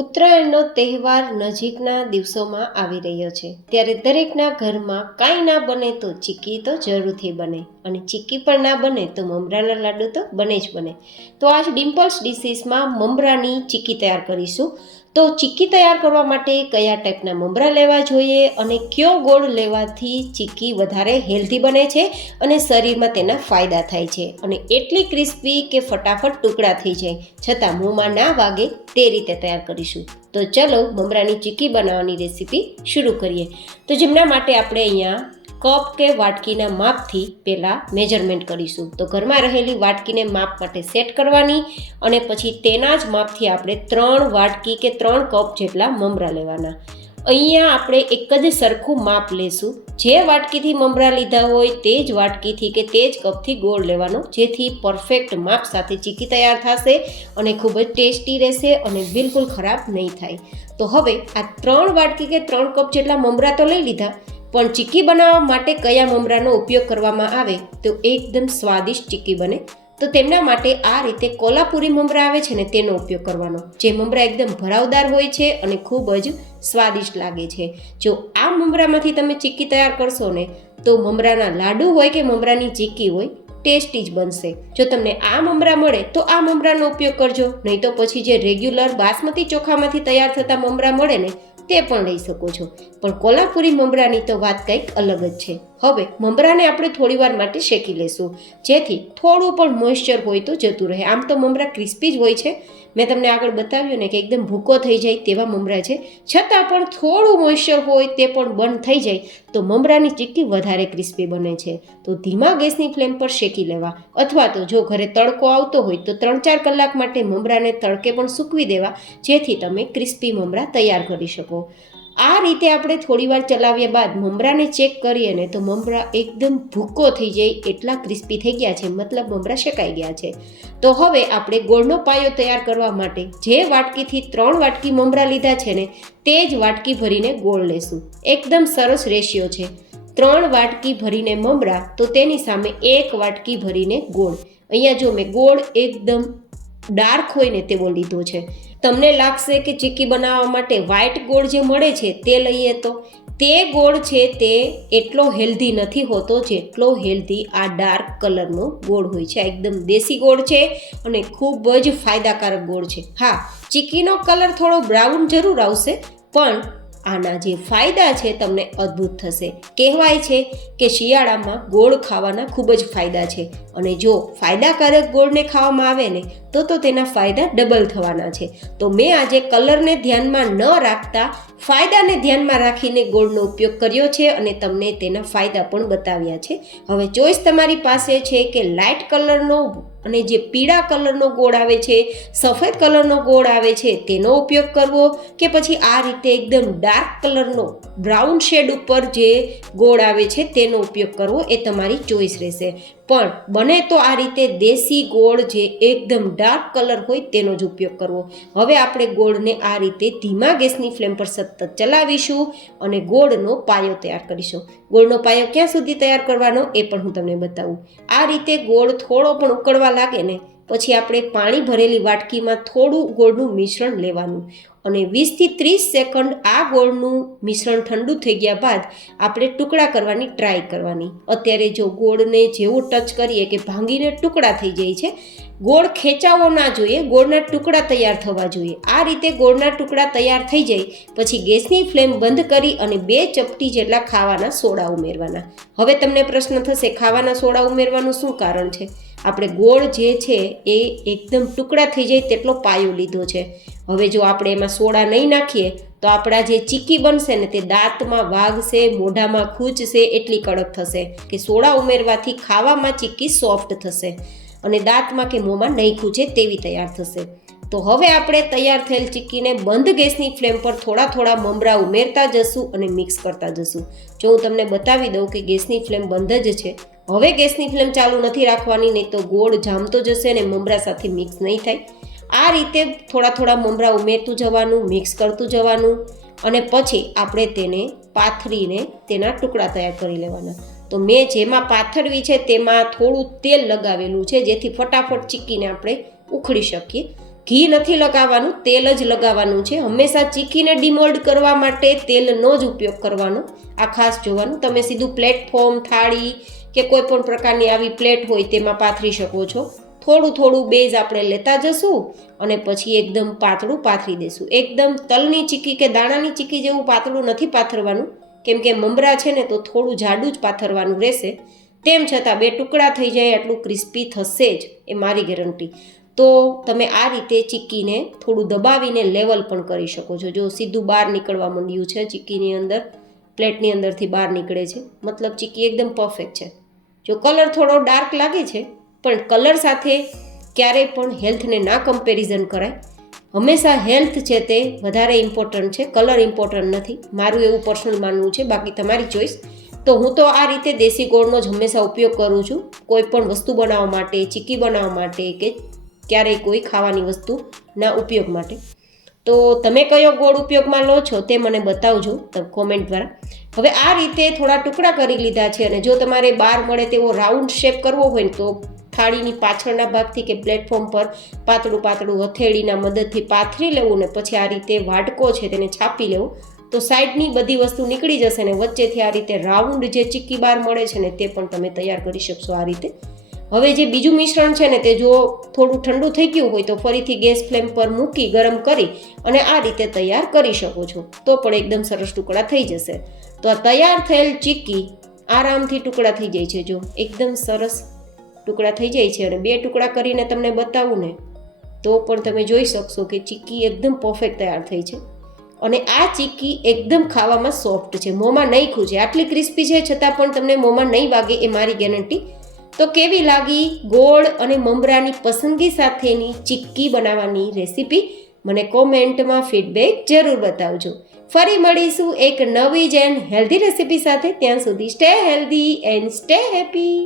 ઉત્તરાયણનો તહેવાર નજીકના દિવસોમાં આવી રહ્યો છે ત્યારે દરેકના ઘરમાં કાંઈ ના બને તો ચીક્કી તો જરૂરથી બને અને ચીક્કી પણ ના બને તો મમરાના લાડુ તો બને જ બને. તો આજ ડિમ્પલ્સ ડિશીસમાં મમરાની ચીક્કી તૈયાર કરીશું. તો ચીક્કી તૈયાર કરવા માટે કયા ટાઈપના મમરા લેવા જોઈએ અને કયો ગોળ લેવાથી ચીક્કી વધારે હેલ્ધી બને છે અને શરીરમાં તેના ફાયદા થાય છે અને એટલી ક્રિસ્પી કે ફટાફટ ટુકડા થઈ જાય છતાં મોંમાં ના વાગે તે રીતે તૈયાર કરીશું. તો ચલો મમરાની ચીક્કી બનાવવાની રેસીપી શરૂ કરીએ. તો જેમના માટે આપણે અહીંયા કપ કે વાટકીના માપથી પહેલાં મેજરમેન્ટ કરીશું. તો ઘરમાં રહેલી વાટકીને માપ માટે સેટ કરવાની અને પછી તેના જ માપથી આપણે 3 વાટકી કે 3 કપ જેટલા મમરા લેવાના. અહીંયા આપણે એક જ સરખું માપ લેશું. જે વાટકીથી મમરા લીધા હોય તે જ વાટકીથી કે તે જ કપથી ગોળ લેવાનો, જેથી પરફેક્ટ માપ સાથે ચીક્કી તૈયાર થશે અને ખૂબ જ ટેસ્ટી રહેશે અને બિલકુલ ખરાબ નહીં થાય. તો હવે આ 3 વાટકી કે 3 કપ જેટલા મમરા તો લઈ લીધા, પણ ચીક્કી બનાવવા માટે કયા મમરાનો ઉપયોગ કરવામાં આવે તો એકદમ સ્વાદિષ્ટ ચીક્કી બને. તો તેમના માટે આ રીતે કોલ્હાપુરી મમરા આવે છે ને તેનો ઉપયોગ કરવાનો, જે મમરા એકદમ ભરાવદાર હોય છે અને ખૂબ જ સ્વાદિષ્ટ લાગે છે. જો આ મમરામાંથી તમે ચીક્કી તૈયાર કરશો ને તો મમરાના લાડુ હોય કે મમરાની ચીક્કી હોય ટેસ્ટી જ બનશે. જો તમને આ મમરા મળે તો આ મમરાનો ઉપયોગ કરજો, નહીં તો પછી જે રેગ્યુલર બાસમતી ચોખામાંથી તૈયાર થતા મમરા મળે ને તે પણ લઈ શકો છો. પણ કોલ્હાપુરી મમરાની તો વાત કંઈક અલગ જ છે. હવે મમરાને આપણે થોડી વાર માટે શેકી લેશું, જેથી થોડું પણ મોઇશ્ચર હોય તો જતું રહે. આમ તો મમરા ક્રિસ્પી જ હોય છે, મેં તમને આગળ બતાવ્યું ને કે એકદમ ભૂકો થઈ જાય તેવા મમરા છે, છતાં પણ થોડું મોઇશ્ચર હોય તે પણ બંધ થઈ જાય તો મમરાની ચીક્કી વધારે ક્રિસ્પી બને છે. તો ધીમા ગેસની ફ્લેમ પર શેકી લેવા, અથવા તો જો ઘરે તડકો આવતો હોય તો 3-4 કલાક માટે મમરાને તડકે પણ સૂકવી દેવા, જેથી તમે ક્રિસ્પી મમરા તૈયાર કરી શકો. આ રીતે આપણે થોડીવાર ચલાવ્યા બાદ મમરાને ચેક કરીએ ને તો મમરા એકદમ ભૂકો થઈ જાય એટલા ક્રિસ્પી થઈ ગયા છે, મતલબ મમરા શેકાઈ ગયા છે. તો હવે આપણે ગોળનો પાયો તૈયાર કરવા માટે જે વાટકીથી 3 વાટકી મમરા લીધા છે ને તે જ વાટકી ભરીને ગોળ લેશું. એકદમ સરસ રેશિયો છે. 3 વાટકી ભરીને મમરા તો તેની સામે 1 વાટકી ભરીને ગોળ. અહીંયા જો મેં ગોળ એકદમ ડાર્ક હોય ને તેવો લીધો છે. તમને લાગશે કે ચીક્કી બનાવવા માટે વ્હાઈટ ગોળ જે મળે છે તે લઈએ, તો તે ગોળ છે તે એટલો હેલ્ધી નથી હોતો જેટલો હેલ્ધી આ ડાર્ક કલરનો ગોળ હોય છે. એકદમ દેશી ગોળ છે અને ખૂબ જ ફાયદાકારક ગોળ છે. હા, ચીક્કીનો કલર થોડો બ્રાઉન જરૂર આવશે, પણ આના જે ફાયદા છે તમને અદ્ભુત થશે. કહેવાય છે કે શિયાળામાં ગોળ ખાવાના ખૂબ જ ફાયદા છે, અને જો ફાયદાકારક ગોળને ખાવામાં આવે ને તો તેના ફાયદા ડબલ થવાના છે. તો મેં આજે કલરને ધ્યાનમાં ન રાખતા ફાયદાને ધ્યાનમાં રાખીને ગોળનો ઉપયોગ કર્યો છે અને તમને તેના ફાયદા પણ બતાવ્યા છે. હવે ચોઈસ તમારી પાસે છે કે લાઇટ કલરનો અને જે પીળા કલરનો ગોળ આવે છે, સફેદ કલરનો ગોળ આવે છે તેનો ઉપયોગ કરવો, કે પછી આ રીતે એકદમ ડાર્ક કલરનો બ્રાઉન શેડ ઉપર જે ગોળ આવે છે તેનો ઉપયોગ કરવો, એ તમારી ચોઈસ રહેશે. પણ બને તો આ રીતે દેશી ગોળ જે એકદમ ડાર્ક કલર હોય તેનો જ ઉપયોગ કરવો. હવે આપણે ગોળને આ રીતે ધીમા ગેસની ફ્લેમ પર સતત ચલાવીશું અને ગોળનો પાયો તૈયાર કરીશું. ગોળનો પાયો ક્યાં સુધી તૈયાર કરવાનો એ પણ હું તમને બતાવું. આ રીતે ગોળ થોડો પણ ઉકળવા લાગે ને પછી આપણે પાણી ભરેલી વાટકીમાં થોડું ગોળનું મિશ્રણ લેવાનું અને 20 થી 30 સેકન્ડ આ ગોળનું મિશ્રણ ઠંડુ થઈ ગયા બાદ આપણે ટુકડા કરવાની ટ્રાય કરવાની. અત્યારે જો ગોળને જેવું ટચ કરીએ કે ભાંગીને ટુકડા થઈ જાય છે. ગોળ ખેંચાવો ના જોઈએ, ગોળના ટુકડા તૈયાર થવા જોઈએ. આ રીતે ગોળના ટુકડા તૈયાર થઈ જાય પછી ગેસની ફ્લેમ બંધ કરી અને 2 ચપટી જેટલા ખાવાના સોડા ઉમેરવાના. હવે તમને પ્રશ્ન થશે, ખાવાના સોડા ઉમેરવાનું શું કારણ છે? આપણે ગોળ જે છે એ એકદમ ટુકડા થઈ જાય તેટલો પાયો લીધો છે. હવે જો આપણે એમાં સોડા નહીં નાખીએ તો આપણા જે ચીક્કી બનશે ને તે દાંતમાં વાગશે, મોઢામાં ખૂંચશે, એટલી કડક થશે કે સોડા ઉમેરવાથી ખાવામાં ચીક્કી સોફ્ટ થશે અને દાંતમાં કે મોંમાં નહીં ખૂંચે તેવી તૈયાર થશે. તો હવે આપણે તૈયાર થયેલ ચીક્કીને બંધ ગેસની ફ્લેમ પર થોડા મમરા ઉમેરતા જશું અને મિક્સ કરતા જશું. જો હું તમને બતાવી દઉં કે ગેસની ફ્લેમ બંધ જ છે. હવે ગેસની ફ્લેમ ચાલુ નથી રાખવાની, નહીં તો ગોળ જામતો જશે અને મમરા સાથે મિક્સ નહીં થાય. આ રીતે થોડા મમરા ઉમેરતું જવાનું, મિક્સ કરતું જવાનું અને પછી આપણે તેને પાથરીને તેના ટુકડા તૈયાર કરી લેવાના. તો મેં જેમાં પાથરવી છે તેમાં થોડું તેલ લગાવેલું છે, જેથી ફટાફટ ચીક્કીને આપણે ઉખડી શકીએ. ઘી નથી લગાવવાનું, તેલ જ લગાવવાનું છે. હંમેશા ચીક્કીને ડિમોલ્ડ કરવા માટે તેલનો જ ઉપયોગ કરવાનો, આ ખાસ જોવાનું. તમે સીધું પ્લેટફોર્મ, થાળી કે કોઈ પણ પ્રકારની આવી પ્લેટ હોય તેમાં પાથરી શકો છો. થોડું થોડું બેઝ આપણે લેતા જશું અને પછી એકદમ પાતળું પાથરી દઈશું. એકદમ તલની ચીક્કી કે દાણાની ચીક્કી જેવું પાતળું નથી પાથરવાનું, કેમ કે મમરા છે ને તો થોડું જાડું જ પાથરવાનું રહેશે. તેમ છતાં 2 ટુકડા થઈ જાય એટલું ક્રિસ્પી થશે જ, એ મારી ગેરંટી. તો તમે આ રીતે ચીક્કીને થોડું દબાવીને લેવલ પણ કરી શકો છો. જો સીધું બહાર નીકળવા માંડ્યું છે ચીક્કીની અંદર, પ્લેટની અંદરથી બહાર નીકળે છે, મતલબ ચીક્કી એકદમ પરફેક્ટ છે. જો કલર થોડો ડાર્ક લાગે છે, પણ કલર સાથે ક્યારેય પણ હેલ્થને ના કમ્પેરિઝન કરાય. હંમેશા હેલ્થ છે તે વધારે ઇમ્પોર્ટન્ટ છે, કલર ઇમ્પોર્ટન્ટ નથી, મારું એવું પર્સનલ માનવું છે. બાકી તમારી ચોઈસ. તો હું તો આ રીતે દેશી ગોળનો જ હંમેશા ઉપયોગ કરું છું, કોઈ પણ વસ્તુ બનાવવા માટે, ચીક્કી બનાવવા માટે કે ક્યારેય કોઈ ખાવાની વસ્તુના ઉપયોગ માટે. તો તમે કયો ગોળ ઉપયોગમાં લો છો તે મને બતાવજો કોમેન્ટ દ્વારા. હવે આ રીતે થોડા ટુકડા કરી લીધા છે, અને જો તમારે બહાર મળે તેવો રાઉન્ડ શેપ કરવો હોય ને તો થાળીની પાછળના ભાગથી કે પ્લેટફોર્મ પર પાતળું પાતળું હથેળીના મદદથી પાથરી લેવું ને પછી આ રીતે વાટકો છે તેને છાપી લેવું, તો સાઈડની બધી વસ્તુ નીકળી જશે ને વચ્ચેથી આ રીતે રાઉન્ડ જે ચીક્કી બાર મળે છે ને તે પણ તમે તૈયાર કરી શકશો આ રીતે. હવે જે બીજું મિશ્રણ છે ને તે જો થોડું ઠંડુ થઈ ગયું હોય તો ફરીથી ગેસ ફ્લેમ પર મૂકી ગરમ કરી અને આ રીતે તૈયાર કરી શકો છો, તો પણ એકદમ સરસ ટુકડા થઈ જશે. તો આ તૈયાર થયેલ ચીક્કી આરામથી ટુકડા થઈ જાય છે. જો એકદમ સરસ ટુકડા થઈ જાય છે, અને 2 ટુકડા કરીને તમને બતાવું ને તો પણ તમે જોઈ શકશો કે ચીક્કી એકદમ પરફેક્ટ તૈયાર થઈ છે. અને આ ચીક્કી એકદમ ખાવામાં સોફ્ટ છે, મોંમાં નહીં ખૂજે, આટલી ક્રિસ્પી છે છતાં પણ તમને મોંમાં નહીં વાગે, એ મારી ગેરંટી. તો કેવી લાગી ગોળ અને મમરાની પસંદગી સાથેની ચીક્કી બનાવવાની રેસીપી? મને કોમેન્ટમાં ફીડબેક જરૂર બતાવજો. ફરી મળીશું એક નવી જ એન્ડ હેલ્ધી રેસીપી સાથે. ત્યાં સુધી stay healthy and stay happy.